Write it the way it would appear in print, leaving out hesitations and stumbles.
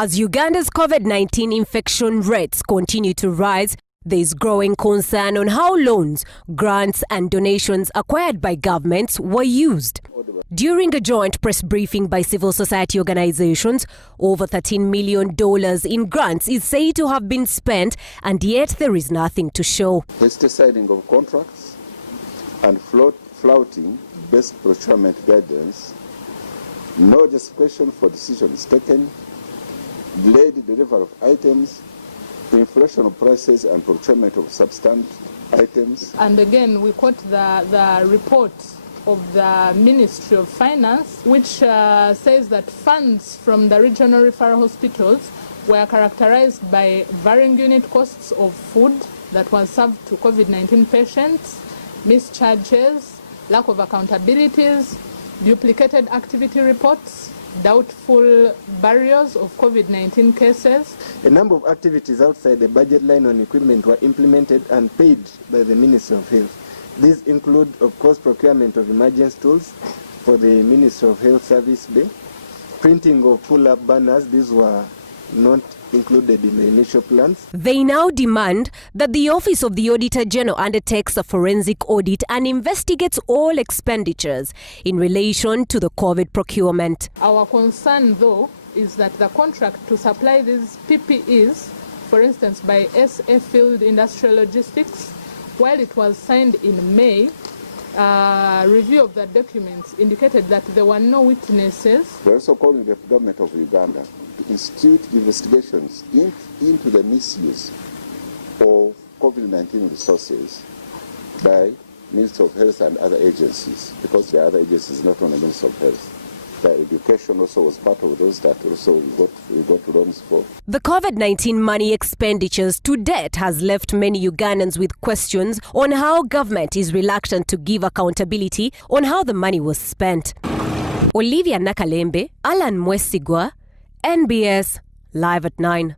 As Uganda's COVID-19 infection rates continue to rise, there is growing concern on how loans, grants and donations acquired by governments were used. During a joint press briefing by civil society organizations, over $13 million in grants is said to have been spent, and yet there is nothing to show. Pesticiding of contracts and flouting best procurement guidance, no justification for decisions taken, delayed delivery of items, inflation of prices and procurement of substandard items. And again, we quote the report of the Ministry of Finance, which says that funds from the regional referral hospitals were characterized by varying unit costs of food that was served to COVID-19 patients, mischarges, lack of accountabilities, duplicated activity reports, doubtful barriers of COVID-19 cases. A number of activities outside the budget line on equipment were implemented and paid by the Ministry of Health. These include, of course, procurement of emergency tools for the Ministry of Health Service Bay, printing of pull-up banners. These were not included in the initial plans. They now demand that the Office of the Auditor General undertakes a forensic audit and investigates all expenditures in relation to the COVID procurement. Our concern, though, is that the contract to supply these PPEs, for instance, by SA Field Industrial Logistics, while it was signed in May, review of the documents indicated that there were no witnesses. We're also calling the government of Uganda to institute investigations into the misuse of COVID-19 resources by Ministry of Health and other agencies, because there are other agencies, not only Ministry of Health. The education also was part of those that also we got loans for. The COVID-19 money expenditures to date has left many Ugandans with questions on how government is reluctant to give accountability on how the money was spent. Olivia Nakalembe, Alan Mwesigwa, NBS Live at 9.